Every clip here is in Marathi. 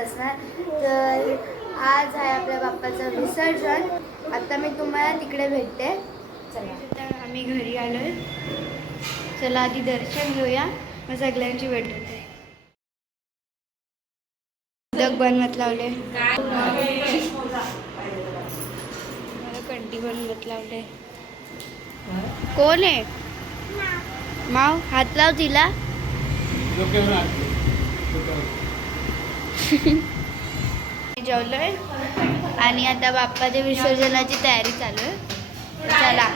असणार. तर आज आहे आपल्या बाप्पाचं विसर्जन. आता मी तुम्हाला तिकडे भेटते. चला आम्ही घरी आलोय. चला आधी दर्शन घेऊया, मग सगळ्यांची भेट होते. मोदक बनवत लावले, मला कंटी बनवत लावले. कोण आहे माव? हात लाव तिला. जेवलोय आणि आता बाप्पाच्या विसर्जनाची तयारी चालू आहे. चला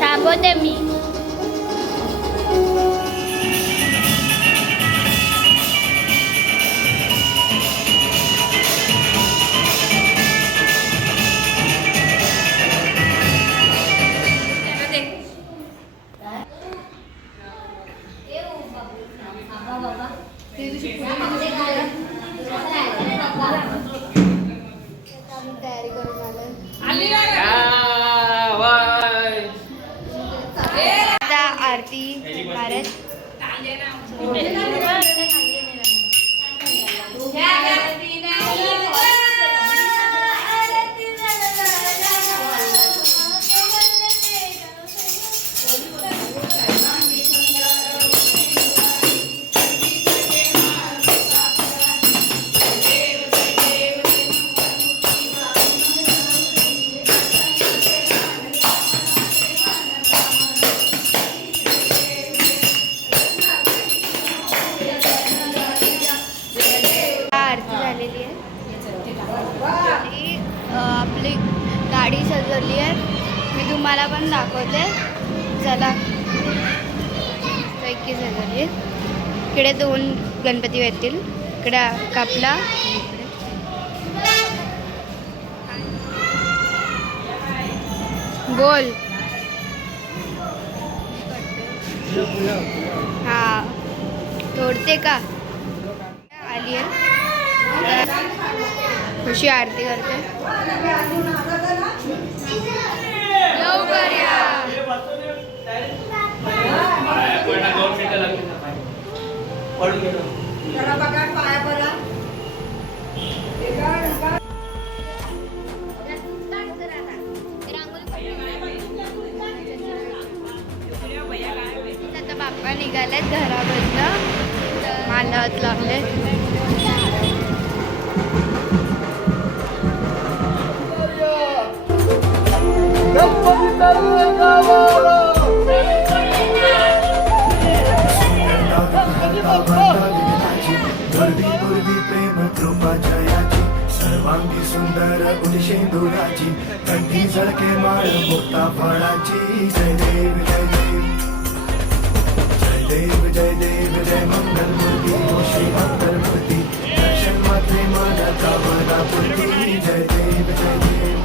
थांबवते मी. तयारी करून आता आरती भारत. आपली गाडी सजवली आहे, मी तुम्हाला पण दाखवते. चला पैकी सजवली. इकडे 2 गणपती येतील. इकडे कापला, बोल. हा तोडते का? आली आहे, कशी आरती करते. लवकर या. आता बाप्पा निघालेत घरामधनं, मांडवात लावले. प्रेम कृपा जयाची सर्वांगी सुंदर उदिशेंदुराची कंठी झळके माळ मुक्ता फळाची. जय देव जय देव जय देव जय देव जय मंगल मूर्ती श्री मंगल मूर्ती दर्शन मात्रे माना कामना पूर्ती. जय देव जय देव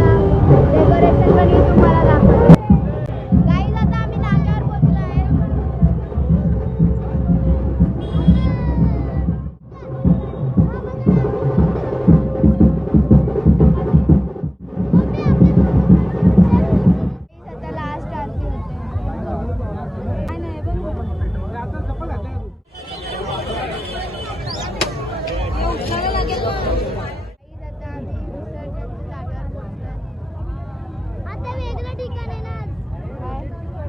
डेकोरेशन पण मी तुम्हाला दाखवते. गाईज आता आम्ही नाक्यावर पोहोचलो आहे. आता लास्ट आरती होते. काय नाही आता वेगळं ठिकाण आहे ना.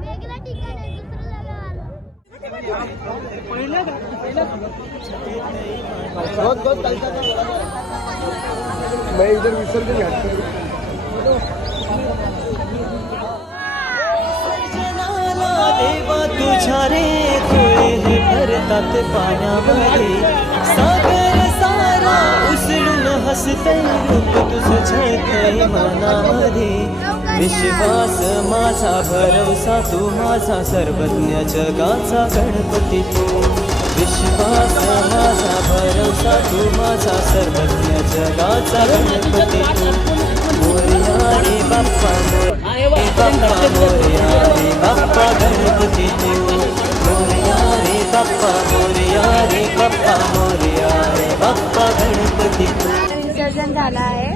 वेगळं ठिकाण आहे, दुसरं जागा आलो. मैं इधर विसर्जन घाटतो. देवा तुझ्या रे तुळे हे भरतात पाण्यामध्ये सागर सारा उसळून हसतय रूप तुझं झळकय मनामध्ये विश्वास माझा भरवसा तू माझा सर्वज्ञ जगाचा गणपती तू विश्वास माझा भरवसा तू माझा सर्वज्ञ जगाचा गणपती तू मोरया रे बाप्पा मोरया रे बाप्पा गणपती तू मोरया रे बाप्पा मोरया रे बाप्पा मोरया रे बाप्पा गणपती तू. विसर्जन झालं आहे.